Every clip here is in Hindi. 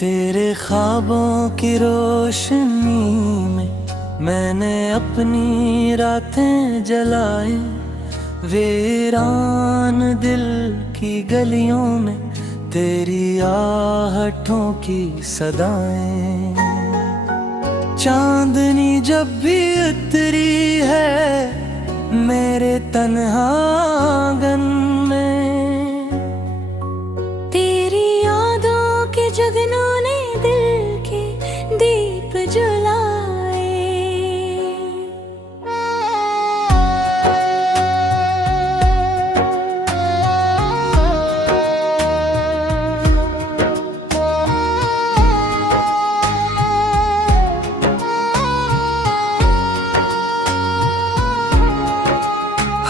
तेरे ख्वाबों की रोशनी में मैंने अपनी रातें जलाई। वीरान दिल की गलियों में तेरी आहटों की सदाएं। चांदनी जब भी उतरी है मेरे तन्हा आंगन में, तेरी यादों के जुगनों ने दिल के दीप जलाए।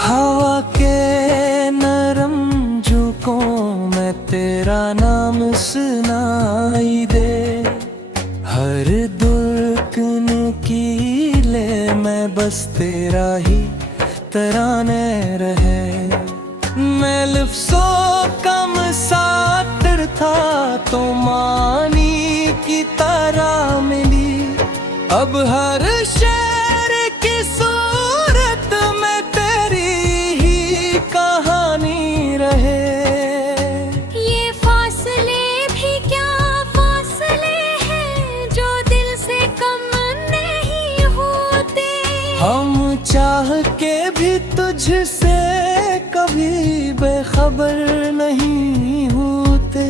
हवा के नरम झोंकों में तेरा नाम सुनाई दे। हर दुर्गन की ले मैं बस तेरा ही तराने रहे। मैं लफ्ज़ों का मुसातिर था तो मानी की तरह मिली। अब हर शेर की सूरत में तेरी ही कहानी रहे। ये फासले भी क्या फासले हैं जो दिल से कम नहीं होते। हम चाह के भी तुझसे कभी बेखबर नहीं होते।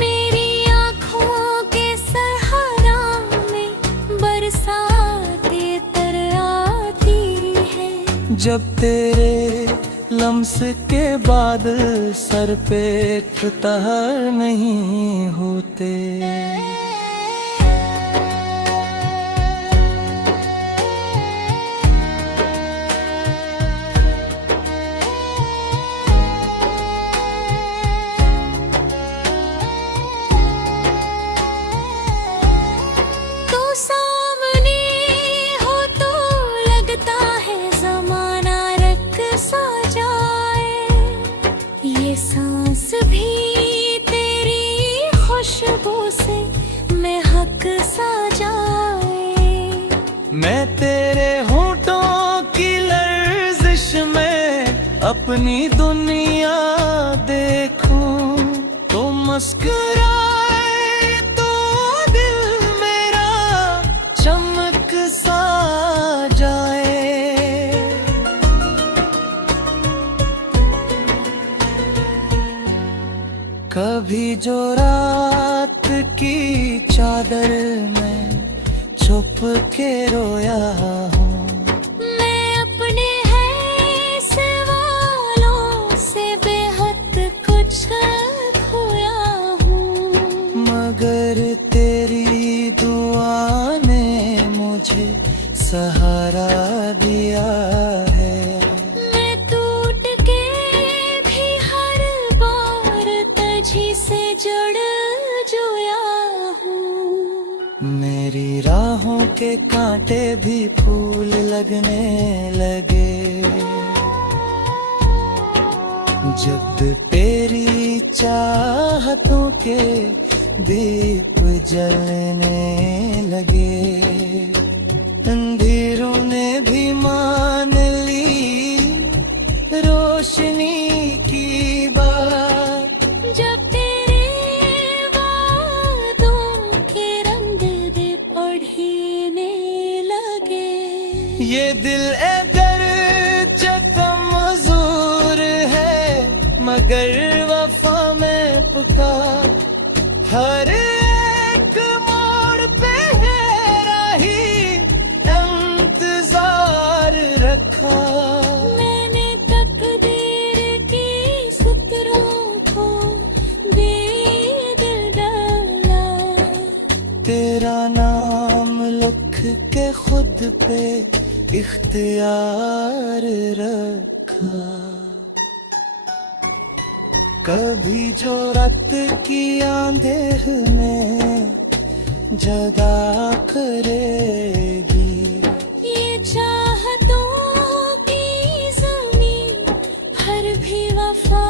मेरी आँखों के सहारा में बरसातें तर आती है। जब तेरे लम्स के बाद सर पे कहर नहीं होते। तो सामने हो तो लगता है ज़माना रख सा जाए। ये सांस भी तेरी खुशबू से महक सा जाए। मैं तेरे होठों की लर्जिश में अपनी दुनिया देखूं तो मुस्कुराए तो दिल मेरा चमक सा जाए। कभी जो रात की चादर में छुप के रोया हूँ। मैं अपने है सवालों से बेहद कुछ खोया हूँ। मगर तेरी दुआ ने मुझे सहारा दिया है। मैं टूट के भी हर बार तुझी से जुड़ जोया हूँ। मेरी राहों के कांटे भी फूल लगने लगे जब तेरी चाहतों के दीप जलने लगे। अंधेरों ने भी मान ली रोशनी की बात। जब तेरे वादों के रंग दे पढ़ने लगे। ये दिल ए दर्द कमजोर है मगर वफा में पुकार। हर एक मोड़ पे है राही इंतजार रखा। मैंने तकदीर की सुतरों को दे दिल डाला। तेरा नाम लिख के खुद पे इख्तियार रखा। कभी जो रात की आंधेर में जगा करेगी। ये चाहतों की ज़मीन भर भी वफा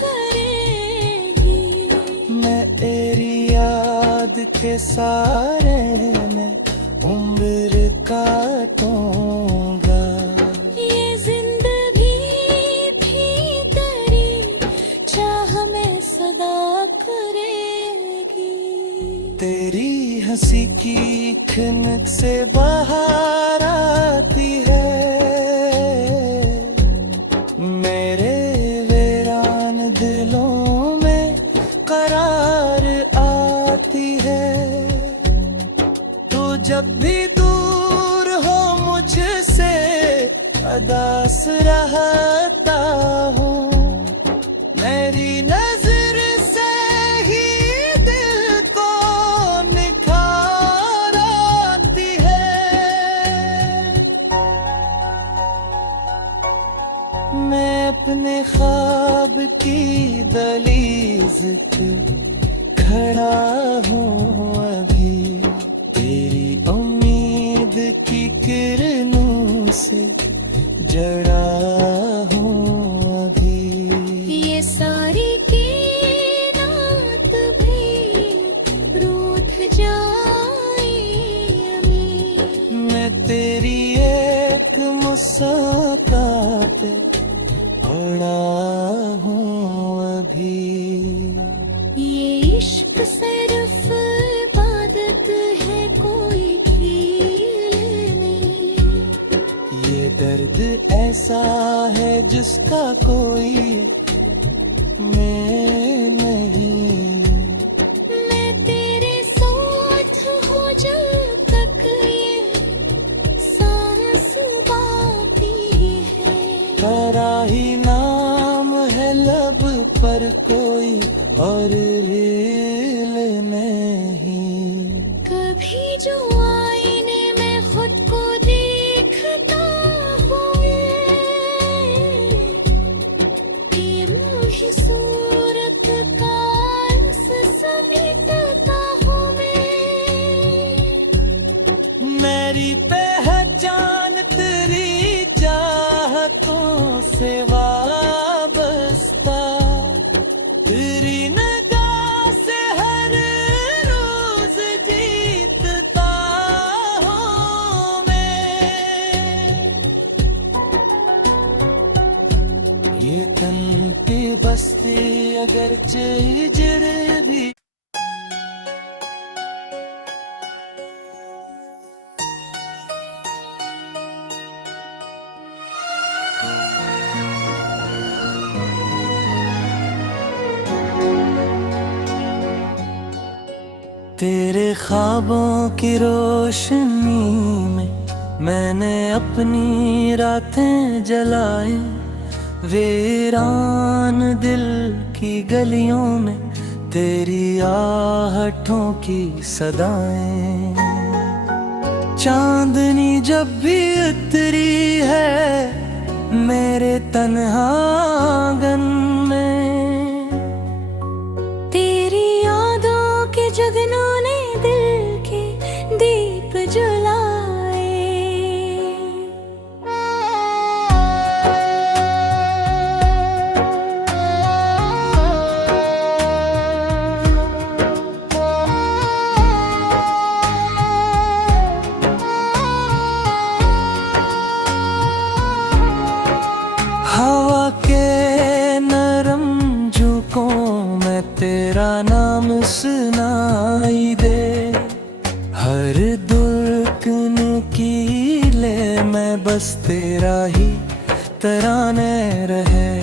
करेगी। मैं एरिया के सारे मैं उम्र काटूंगा। ये जिंदगी भी तेरी चाह में सदा करेगी। तेरी हंसी की खनक से बाहर आती है, मेरे वीरान दिलों में करार आती है। तू जब भी दूर हो मुझसे उदास रहता हूँ, मेरी नजर से ही दिल को निखार आती है। मैं अपने ख्वाब की दहलीज पे खड़ा हूँ अभी, तेरी उम्मीद की किरणों से जड़ा हूँ अभी। ये सारी कायनात भी रूठ जाए अभी, मैं तेरी एक मुस्कान पे अड़ा हूँ अभी। ये इश्क सिर्फ इबादत है, कोई खेल नहीं। ये दर्द ऐसा है जिसका कोई मैं नहीं। मैं तेरे साथ हूँ जब तक ये सांस बाकी है। तेरा ही नाम है लब पर, कोई और रील नहीं। कभी जो आईने में खुद को देखता हूँ, तेरी ही सूरत का रस समेटता हूँ मैं। मेरी पहचान तेरी चाहतों से वाबस्ता, तेरी निगाह से हर रोज जीतता हूँ मैं। ये तन की बस्ती अगर जड़ भी तेरे ख्वाबों की रोशनी में मैंने अपनी रातें जलाई, वीरान दिल की गलियों में तेरी आहटों की सदाएं। चांदनी जब भी उतरी है मेरे तन्हा आंगन में, तेरी यादों के जगनों ने दिल के दीप जलाए। हवा के नरम झोंकों में तेरा नाम सुनाई दे, हर धड़कन की ले मैं बस तेरा ही तराने रहे।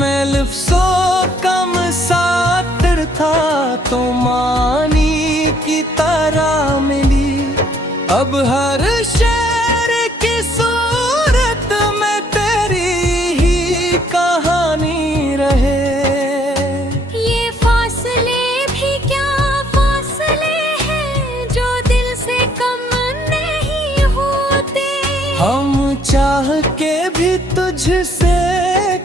मैं लफ्ज़ों का मुसाफिर था तो मानी की तरह मिली, अब हर शेर की सूरत में तेरी ही कहानी रहे। ये फासले भी क्या फासले हैं जो दिल से कम नहीं होते। हम चाह के भी तुझसे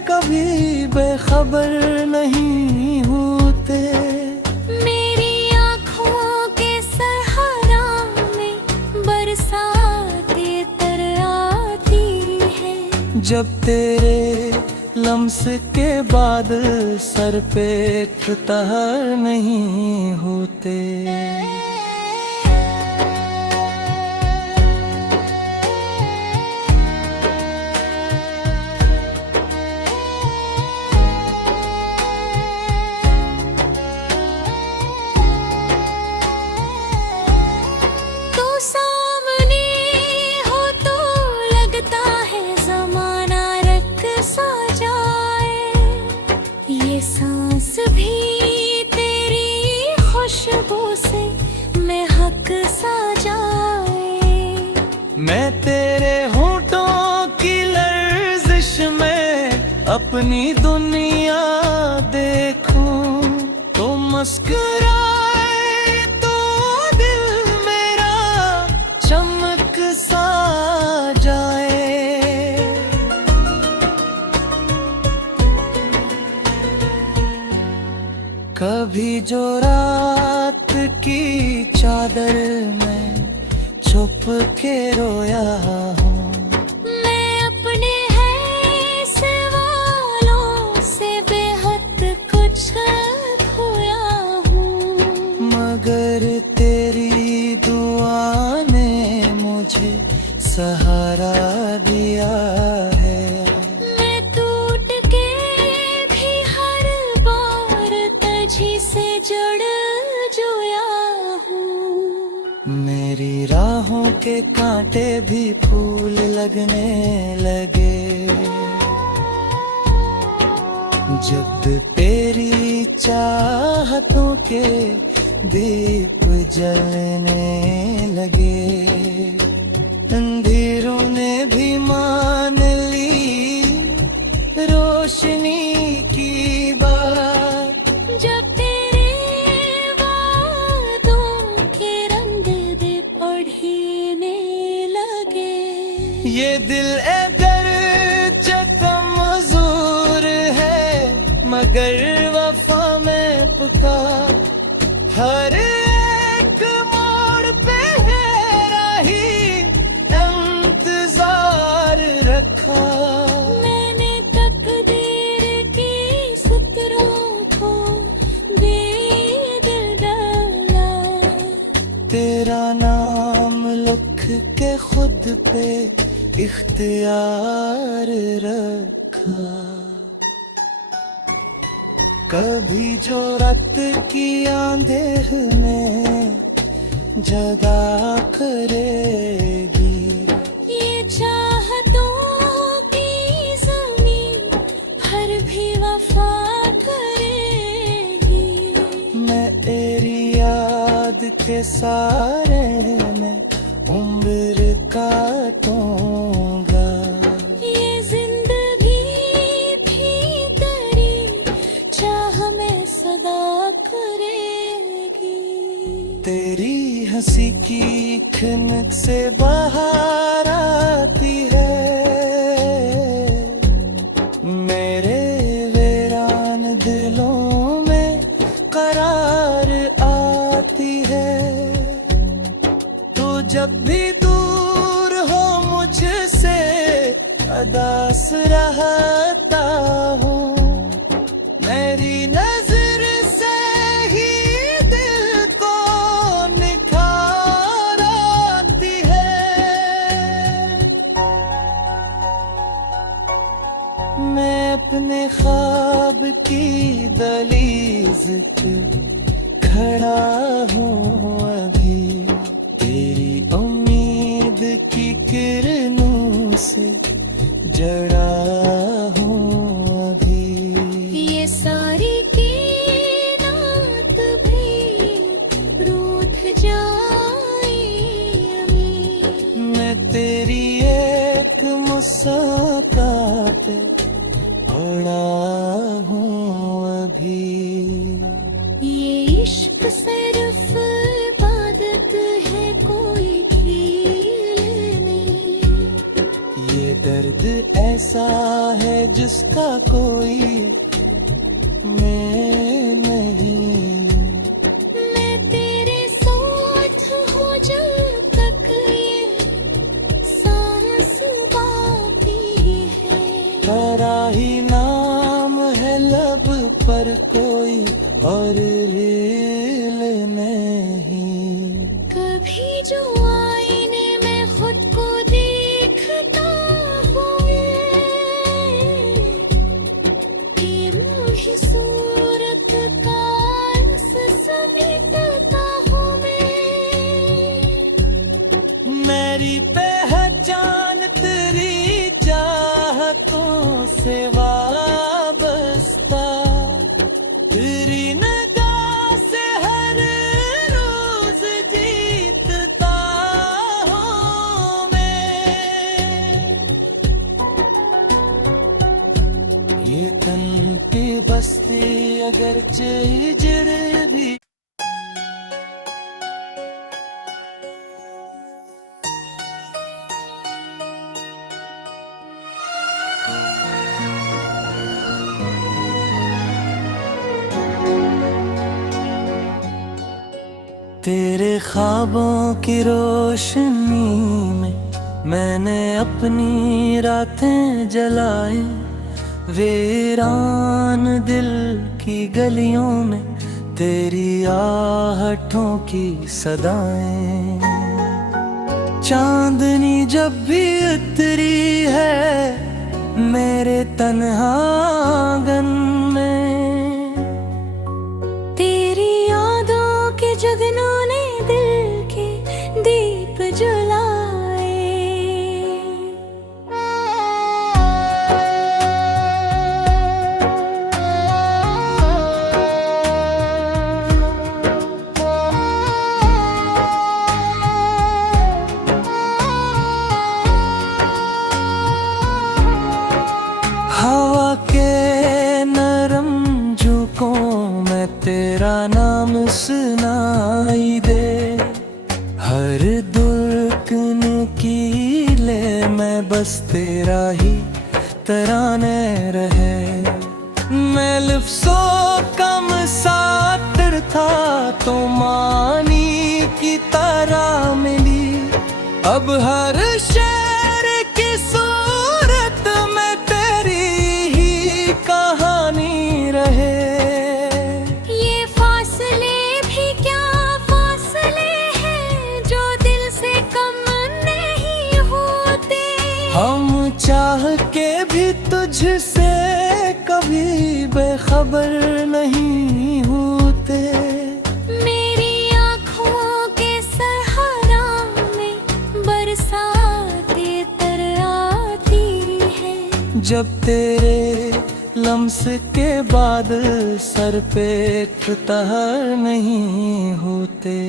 कभी बेखबर नहीं होते। मेरी आँखों के सहारा में बरसातें तर आती है, जब तेरे लम्स के बाद सर पे कहर नहीं होते। तू सामने हो तो लगता है ज़माना रख सा जाए, ये सांस भी तेरी खुशबू से महक सा जाए। मैं तेरे होठों की लर्जिश में अपनी दुनिया देखूं, तो मुस्कुराए तो दिल मेरा चमक सा जाए। कभी जो रात की चादर में छुप के रोया हूँ, मैं अपने है सवालों से बेहद कुछ खोया हूँ, मगर तेरी दुआ ने मुझे सहारा दिया है। मैं टूट के भी हर बार तुझी से जुड़ जोया हूँ। मेरी राहों के कांटे भी फूल लगने लगे, जब तेरी चाहतों के दीप जलने लगे। अंधेरों ने भी मान ली रोशनी की बात, जब तेरे वादों के रंग दे पढ़ने लगे। ये दिल ए दर्द कमजोर है, मगर वफा में पुकार। हर एक मोड़ पे है राही इंतजार रखा। मैंने तकदीर की सुतरों को दे दिल डाला, तेरा नाम लिख के खुद पे इख्तियार रखा। कभी जो रात की आंधेर में जगा करेगी, ये चाहतों की ज़मीन पर भी वफा करेगी। मैं तेरी याद के सारे में उम्र काटूंगा। ये जिंदगी भी तेरी चाह में सदा करेगी। तेरी हंसी की खनक से बाहर आती है, मेरे वीरान दिलों में करार आती है। तू जब भी दूर हो मुझसे अदास रहता हूँ, मेरी नजर से ही दिल को निखार आती है। मैं अपने ख्वाब की दहलीज पे खड़ा हूँ अभी, तेरी उम्मीद की किरणों से जड़ा हूँ अभी। ये सारी कायनात भी रूठ जाए अभी, मैं तेरी एक मुस्कान पे अड़ा हूँ अभी। ये इश्क सिर्फ इबादत है, कोई खेल नहीं। ये दर्द ऐसा है जिसका कोई मैं नहीं। मैं तेरे साथ हूँ जब तक ये सांस बाकी है। तेरा ही नाम नहीं। कभी जो आईने में खुद को देखता हूँ तेरी ही सूरत का रस समेटता हूँ मेरी पहचान तेरी चाहतों से वाबस्ता, तेरी निगाह से हर रोज जीतता हूँ मैं। ये तन की बस्ती अगर हिजड़ भी तेरे ख्वाबों की रोशनी में मैंने अपनी रातें जलाई, वीरान दिल की गलियों में तेरी आहटों की सदाएं। चांदनी जब भी उतरी है मेरे तन्हा आंगन में, तेरी यादों के जगनों ने दिल के दीप जलाए। हवा के नरम झोंकों में तेरा नाम सुनाई दे, हर दुर्गन की ले मैं बस तेरा ही तराने रहे। मैं लफ्ज़ों का मुसातिर था तो मानी की तरह मिली, अब हर शेर की सूरत में तेरी ही कहानी रहे। ये फासले भी क्या फासले हैं जो दिल से कम नहीं होते। हम चाह के भी तुझसे कभी बेखबर नहीं होते। मेरी आँखों के सहारा में बरसातें तर आती है, जब तेरे लम्स के बाद सर पे कहर नहीं होते।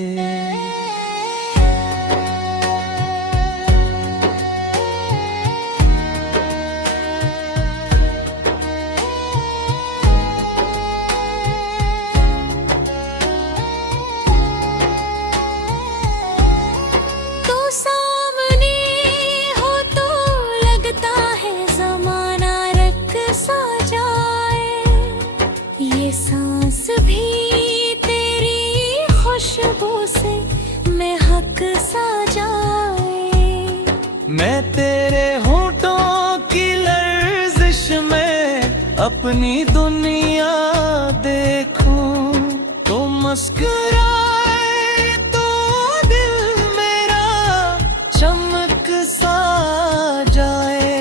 तो सामने हो तो लगता है ज़माना रख सा जाए, ये सांस भी तेरी खुशबू से महक सा जाए। मैं तेरे होठों की लर्जिश में अपनी दुनिया देखूं तो मुस्कुराए तो दिल मेरा चमक सा जाए।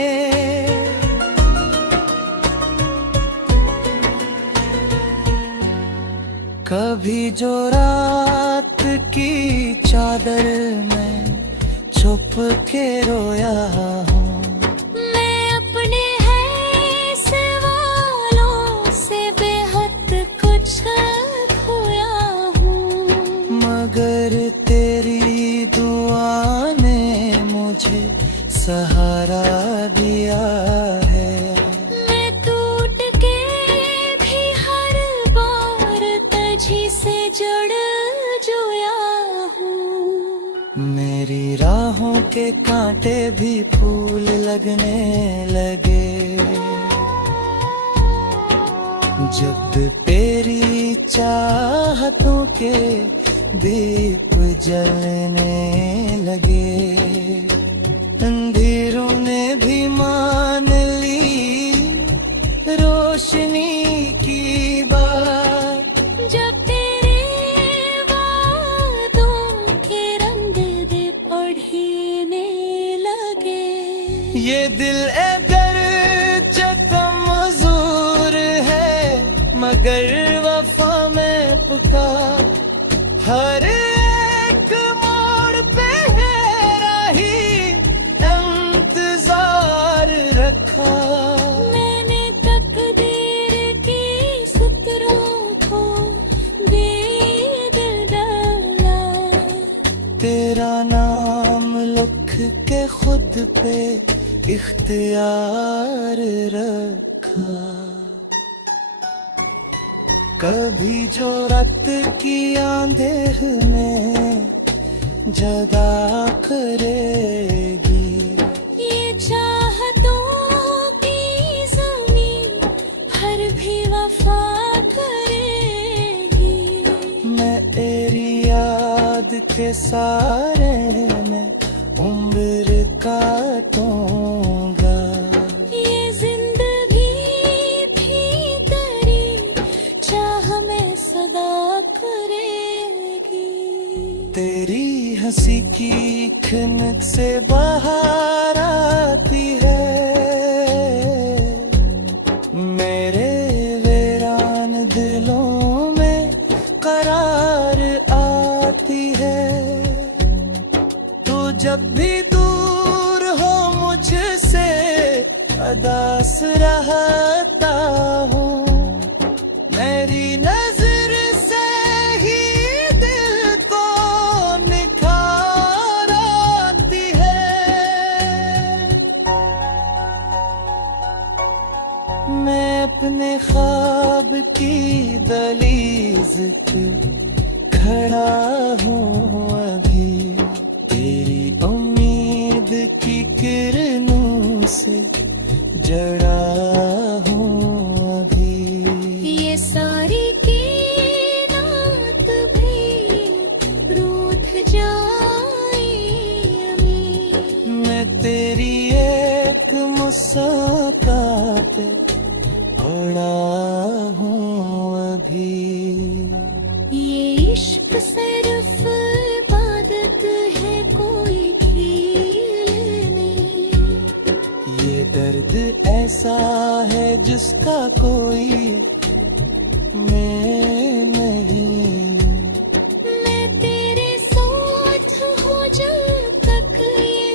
कभी जो रात की चादर में छुप के रोया हूँ, मैं अपने हैं सवालों से बेहद कुछ खोया हूँ, मगर तेरी दुआ ने मुझे सहारा दिया है। मैं टूट के भी हर बार तुझी से जुड़ जोया हूँ। मेरी राहों के कांटे भी फूल लगने लगे, जब तेरी चाहतों के दीप जलने लगे। अंधेरों ने भी मान ली रोशनी की बात, जब ये दिल अगर कमजोर है मगर वफा में पुकार, हर एक मोड़ पे है राही इंतजार रखा। मैंने तकदीर की सुतरों को दे दिल डाला, तेरा नाम लिख के खुद पे इख्तियार रखा। कभी जो रात की आंधेर में जदा करेगी, ये चाहतों की ज़मीन हर भी वफा करेगी। मैं तेरी याद के सारे में उम्र काटूंगा। ये जिंदगी भी तेरी चाह में सदा करेगी। तेरी हंसी की खनक से बाहर आती है, मेरे वीरान दिलों में करार आती है। तू जब भी दूर हो मुझसे अदास रहता हूँ, मेरी नजर से ही दिल को निखार आती है। मैं अपने ख्वाब की दहलीज पे खड़ा हूँ अभी, तेरी उम्मीद की किरणों से जड़ा हूँ अभी। ये सारी कायनात भी रूठ जाए अमी, मैं तेरी एक मुस्कान पे अड़ा हूँ अभी। ये इश्क सिर्फ इबादत है कोई खेल नहीं, ये दर्द ऐसा है जिसका कोई मैं नहीं। मैं तेरे साथ हो जब तक ये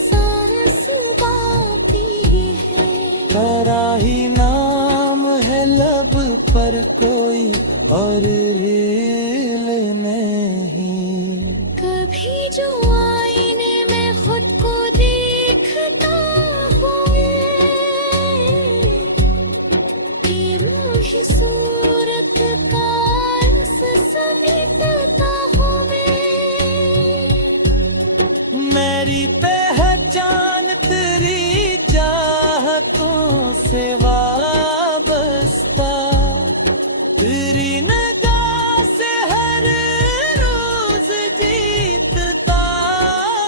सांस बाकी है। तेरा ही नाम है लब पर कोई और रेल नहीं। कभी जो आईने में खुद को देखता हूँ, तेरी ही सूरत का रस समेटता हूँ मेरी पहचान तेरी चाहतों से वाबस्ता, तेरी निगाह से हर रोज जीतता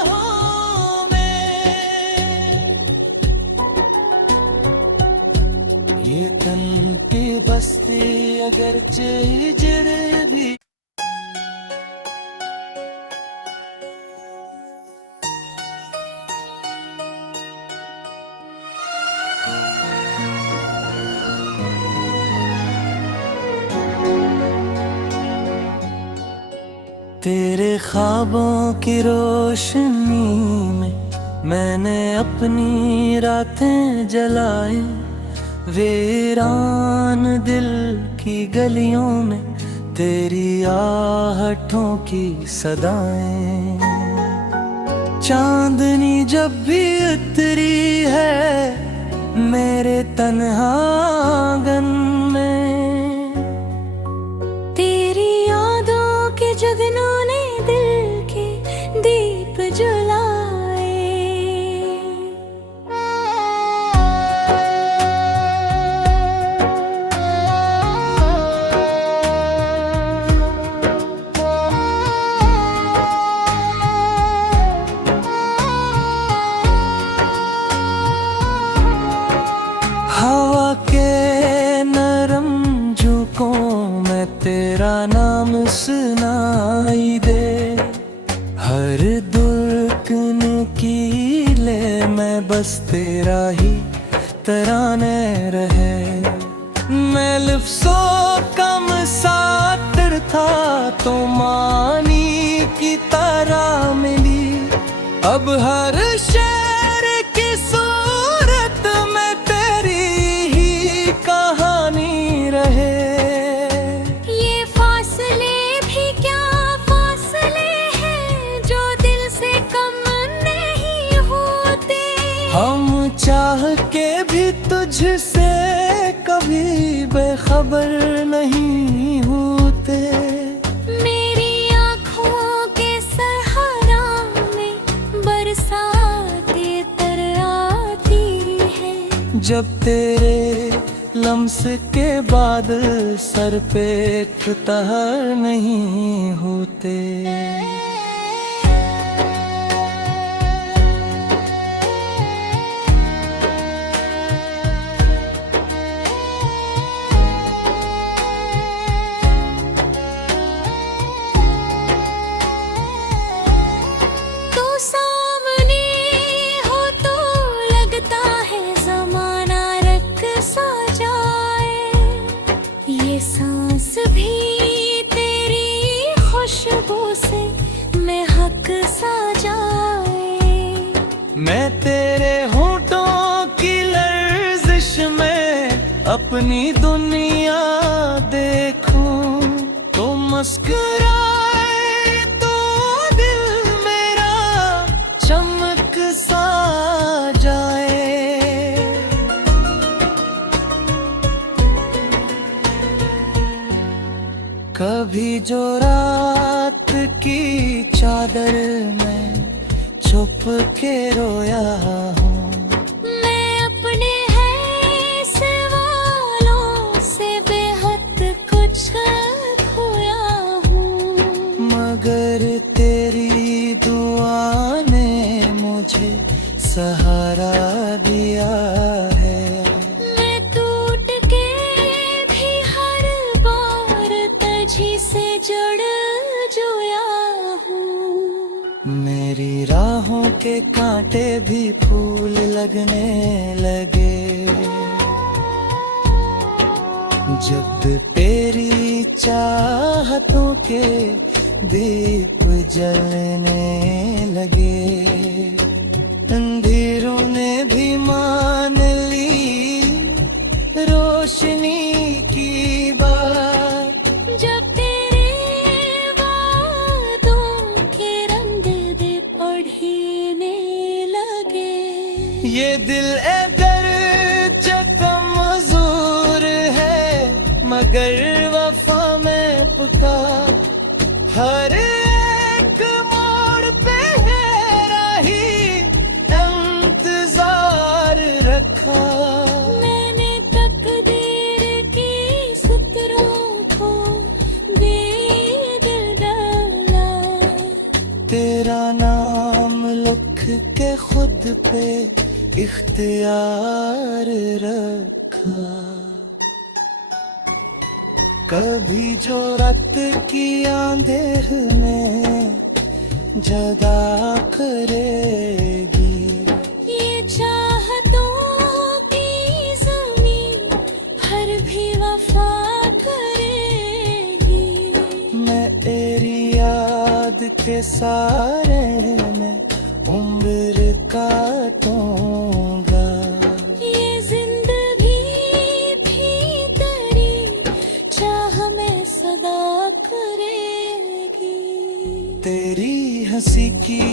हूँ मैं। ये तन की बस्ती अगर चिजड़ भी तेरे ख्वाबों की रोशनी में मैंने अपनी रातें जलाई, वीरान दिल की गलियों में तेरी आहटों की सदाएं। चांदनी जब भी उतरी है मेरे तन्हा आंगन में, तेरी यादों के जगनों ने दिल के दीप जलाए। हवा के नरम झोंकों में तेरा नाम सुनाई दे, हर दुर्गन की ले मैं बस तेरा ही तराने रहे। मैं लफ्ज़ों का मुसातिर था तो मानी की तरह मिली। अब हर शेर की सूरत में तेरी ही कहानी रहे। ये फासले भी क्या फासले हैं जो दिल से कम नहीं होते। हम चाह के भी तुझसे कभी बेखबर नहीं होते। मेरी आँखों के सहारा में बरसातें तर आती है। जब तेरे लम्स के बाद सर पे कहर नहीं होते। सांस भी तेरी खुशबू से महक सा जाए। मैं तेरे होठों की लर्जिश में अपनी दुनिया देखूं तो मुस्कुराए तो दिल मेरा चमक सा जाए। कभी जो रात की चादर में छुप के रोया हूँ। मैं अपने है सवालों से बेहद कुछ खोया हूँ। मगर तेरी दुआ ने मुझे सहारा दिया है। से जुड़ जोया हूँ। मेरी राहों के कांटे भी फूल लगने लगे जब तेरी चाहतों के दीप जलने लगे। अंधेरों ने भी मान ली रोशनी की बात। ये दिल ए दर्द कमजोर है मगर वफा में पुका। हर एक मोड़ पे है राही इंतजार रखा। मैंने तकदीर की सुतरों को बेद डाला। तेरा नाम लिख के खुद पे इख्तियार रखा। कभी जो रात की आंधेर में जदा करेगी। ये चाहतों की ज़मीन पर भी वफा करेगी। मैं तेरी याद के सारे में उम्र काटूंगा। ये जिंदगी भी तेरी चाह में सदा करेगी। तेरी हंसी की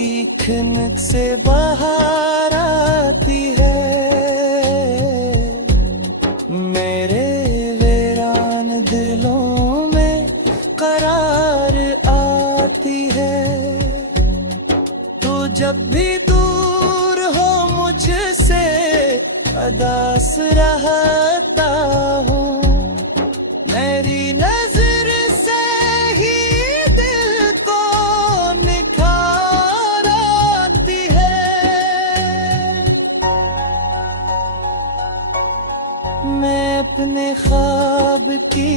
खनक से बाहर आती है। मेरे वीरान दिलों में करार आती है। तो जब भी दूर हो मुझसे अदास रहता हूँ। मेरी नजर से ही दिल को निखार आती है। मैं अपने ख्वाब की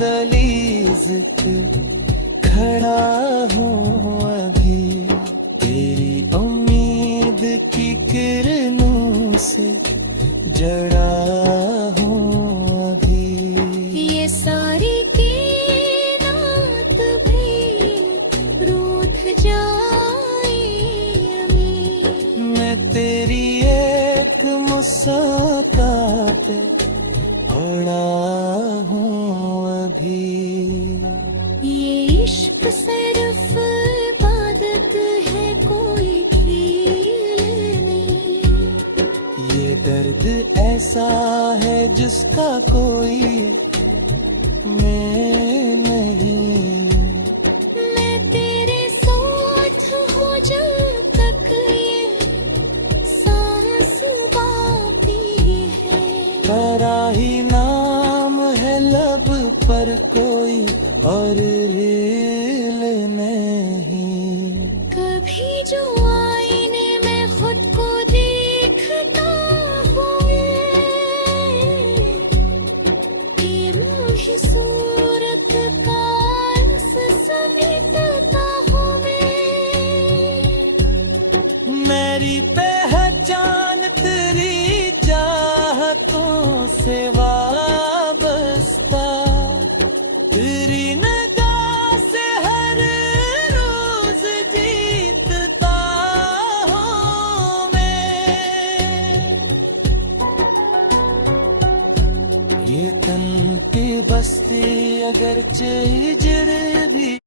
दहलीज पे खड़ा हूँ अभी। तेरी उम्मीद की किरणों इश्क सिर्फ इबादत है, कोई खेल नहीं। ये दर्द ऐसा है जिसका कोई मैं नहीं। मैं तेरे साथ हूँ जब तक ये सांस बाकी है। तेरा ही नाम है लब पर, कोई और रेल नहीं। कभी जो आईने में खुद को देखता हूँ, तेरी ही सूरत का अंश समेटता हूँ मेरी पहचान तेरी चाहतों से